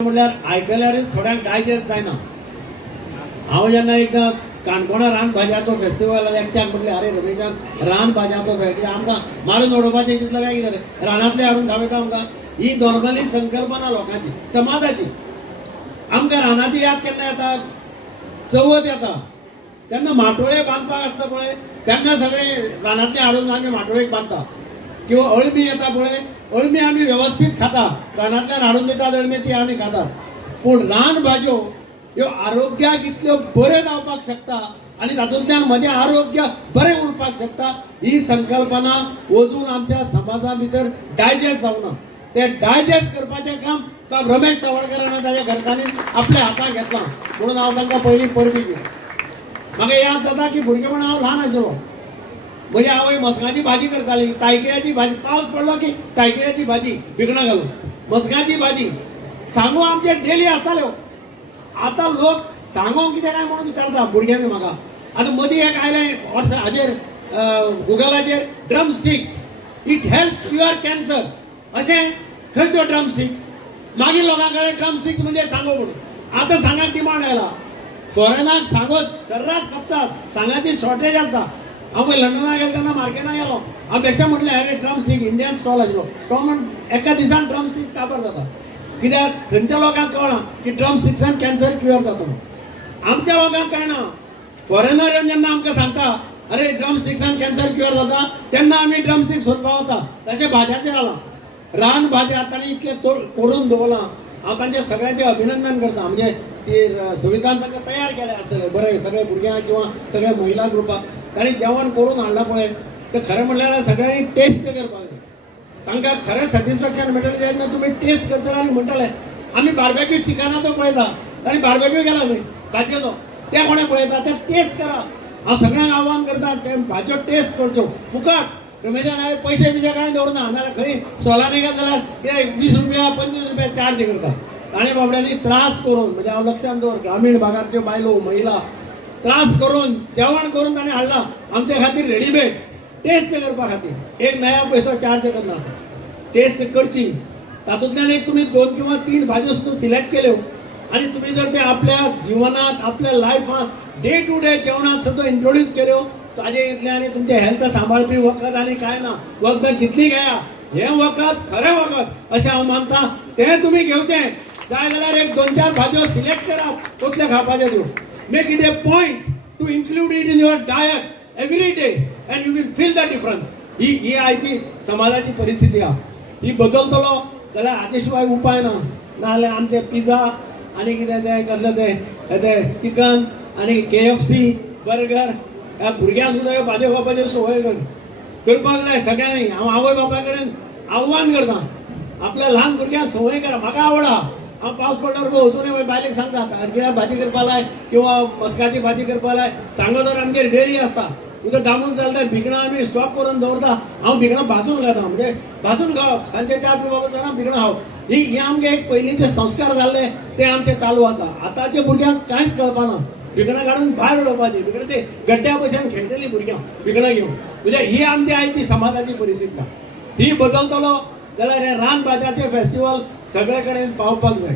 म्हटल्यार आयकल्यार थोड्यांक डायजेस्ट जायना। हांव जेन्ना एकदां काणकोणा रान भाज्याचो फेस्टिवल एकट्याक म्हटलें अरे रमेशान रान भाज्याचो कितें आमकां मारून उडोवपाचें चिंतलें काय कितें रानांतले हाडून खावयता आमकां। ही नॉर्मली संकल्पना लोकांची समाजाची। आमकां रानाची याद केन्ना येता? चवथ येता तेन्ना माटोळे बांदपाक आसता पळय तेन्ना सगळे रानांतले हाडून आमी माटोळेक बांदता। किंवा अळमी येता पळय अळमी आमी वेवस्थीत खाता, रानांतल्यान हाडून दितात अळमी ती आमी खातात। पूण रान भाज्यो ह्यो आरोग्याक इतल्यो बऱ्यो जावपाक शकता आनी तातूंतल्यान म्हजें आरोग्य बरें उरपाक शकता ही संकल्पना अजून आमच्या समाजा भितर डायजेस्ट जावना। ते डायजेस्ट करपाचें काम बाब रमेश तवडकरान ताच्या घरकान्नीन आपल्या हातांत घेतलां म्हणून हांव तांकां पयलीं परबी दिता। म्हाका याद जाता की भुरगेपण हांव ल्हान आशिल्लो, म्हजी आवय मस्काची भाजी करताली, तायकिळ्याची भाजी, पावस पडलो की तायकिळ्याची भाजी भिकणां घालून, मस्काची भाजी, सांगो आमचे डेली आसताल्यो। आतां लोक सांगो कितें काय म्हणून विचारता भुरग्यांनी म्हाका। आतां मदीं एक आयलें हाचेर गुगलाचेर drum sticks it helps cure cancer अशें खंयच्यो ड्रम स्टिक्स। मागीर लोकां कडेन ड्रम स्टिक्स म्हणजे सांगो म्हणून आतां सांगाक डिमांड आयला। फॉरेनाक सांगो सर्रास खपतात, सांगाची शॉर्टेज आसता। हांव लंडनाक गेलो तेन्ना मार्केटाक गेलो, हांव बेश्टें म्हटलें अरे ड्रम स्टीक इंडियन स्टॉल आशिल्लो तो म्हण एका दिसान ड्रम स्टीक काबार जाता कित्याक थंयच्या लोकांक कळना की ड्रम स्टिक्सान कॅन्सर क्युअर जाता म्हणून। आमच्या लोकांक कळना। फॉरेनर येवन जेन्ना आमकां सांगता अरे ड्रम स्टिक्सान कॅन्सर क्युअर जाता तेन्ना आमी ड्रम स्टिक्स सोदपाक वता। तशें भाज्याचेर जालां, रान भाज्या तांणी इतलें करून दवरलां। हांव तांचे सगळ्यांचें अभिनंदन करता। म्हणजे ती संविधान तांकां तयार केलें आसतलें बरें सगळे भुरग्यांक किंवा सगळे महिला ग्रुपाक तांणी जेवण करून हाडलां पळय तें खरें म्हणल्यार सगळ्यांनी टेस्ट करपाक जाय। तांकां खरें सॅटिस्फॅक्शन मेळटलें जेन्ना तुमी टेस्ट करतले आनी म्हणटले आमी बार्बेक्यू चिकनाचो पळयता तांणी बार्बेक्यू केला थंय भाजयेचो ते कोणें पळयता ते टेस्ट करा। हांव सगळ्यांक आव्हान करता ते भाजयो टेस्ट करच्यो फुकट। रमेशान हांवें पयशे बिशे कांय दवरना, नाल्यार खंय स्टॉलांनी गेले जाल्यार ते 20 रुपया 25 रुपया चार्ज करता। ताणें बाबड्यांनी त्रास करून म्हणजे हांव लक्षांत दवर ग्रामीण भागांतल्यो बायलो महिला त्रास करून जेवण करून ताणें हाडलां आमचे खातीर रेडीमेड टेस्ट करपा खातीर। एक नया पयसो चार्ज करना आसा, टेस्ट करची। तातूंतल्यान एक तुमी 2 किंवा 3 भाज्यो सुद्दां सिलेक्ट केल्यो आनी तुमी जर ते आपल्या जिवनांत आपल्या लायफांत डे टू डे जेवणांत सुद्दां इंट्रोड्यूस केल्यो ताजे इतलें आनी तुमचें हेल्थ सांबाळपी वखद आनी कांय ना। वखदां कितलीं घेया हें वखद खरें वखद अशें हांव मानतां। तें तुमी घेवचें जाय जाल्यार एक 2-4 भाज्यो सिलेक्ट करात कसले खावपाचे त्यो। Make it a point to include it in your diet every day and you will feel the difference. ही आयची समाजाची परिस्थिती आहा, ही बदलतलो जाल्यार हाचे शिवाय उपाय ना। नाजाल्यार आमचे पिझ्झा आनी कितें तें कसलें तें चिकन आनी KFC बर्गर ह्या भुरग्यांक सुद्दां ह्यो भाज्यो खावपाच्यो संवय करपाक जाय सगळ्यांनी। हांव आवय बापाय कडेन आव्हान करता आपल्या ल्हान भुरग्यांक संवय करा। म्हाका आवड आहा, हांव पावस पडल्यार अजूनय बायलेक सांगता तारकिळ्या भाजी करपा लाय किंवा मस्काची भाजी करपा लाय। सांगोदर आमगेर डेरी आसता उदक दामून जाल्यार भिकणां आमी स्टॉक करून दवरता। हांव भिकणां भाजून खाता म्हणजे भाजून खावप, सांजचे च्या पिवप जाल्यार भिकणां खावप। ही आमगे एक पयलींचे संस्कार जाल्ले ते आमचे चालू आसा। आतांच्या भुरग्यांक कांयच कळपाना, भिकणां काडून भायर उडोवपाची, भिकणां ते गड्ड्या भशेन खेळटली भुरग्यांक भिकणां घेवन। म्हणजे ही आमची आयची समाजाची परिस्थिती आहा। ही बदलतलो जाल्यार हे रान भाज्याचे फेस्टिवल सगळे कडेन पावपाक जाय।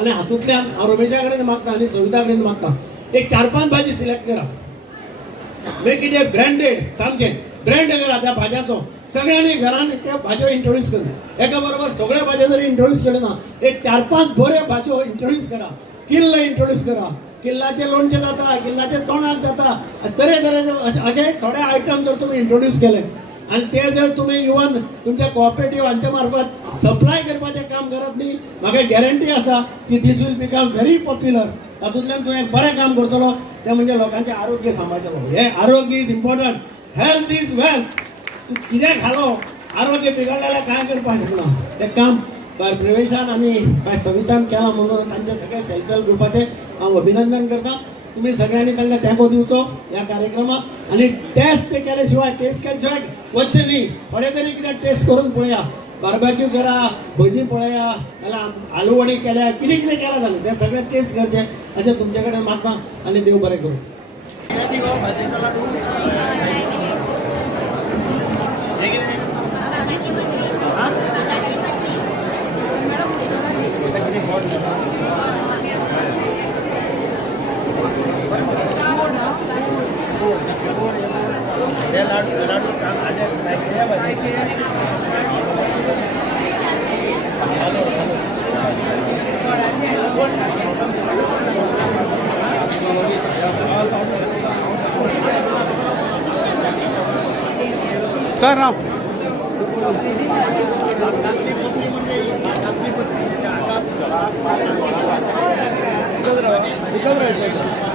आनी हातूंतल्यान हांव रमेशा कडेन मागता आनी सविता कडेन मागता एक 4-5 भाजी सिलेक्ट करा। मेक इट ए ब्रँडेड, सामकें ब्रँड करा त्या भाज्याचो। सगळ्यांनी घरान त्या भाज्यो इंट्रोड्यूस करा। एका बरोबर सगळ्या भाज्यो जरी इंट्रोड्यूस केल्यो ना एक 4-5 बऱ्यो भाज्यो इंट्रोड्यूस करा। किल्ल इंट्रोड्यूस करा, किल्लाचे लोणचें जाता, किल्लाचे तोंडाक जाता, तरेतरेचे अशे थोडे आयटम जर तुमी इंट्रोड्यूस केले आनी ते जर तुमी इवन तुमच्या कोऑपरेटिव्ह हांच्या मार्फत सप्लाय करपाचें काम करत न्ही म्हाका गॅरंटी आसा की दीस वील बिकम व्हेरी पॉप्युलर। तातूंतल्यान तुवें बरें काम करतलो तें म्हणजे लोकांचें आरोग्य सांबाळटलो। हें आरोग्य is important, health is wealth. तूं कितें खालो आरोग्य बिगडलें जाल्यार कांय करपाक शकना। तें काम प्रवेशान आनी काय सवितान केलां म्हणून तांच्या सगळ्या सेल्फ हेल्प ग्रुपाचें हांव अभिनंदन करता। तुम्ही सगळ्यांनी तांकां तेंको दिवचो ह्या कार्यक्रमाक आनी टेस्ट केले शिवाय वचचें न्ही। थोडे तरी कितें टेस्ट करून पळया, बार्बेक्यू करा, भजी पळया नाल्यार आलू वडी केल्या, कितें कितें केलां जालें तें सगळें टेस्ट करचें अशें तुमचे कडेन मागता आनी देव बरें करूं। काय राव विकत राहायचं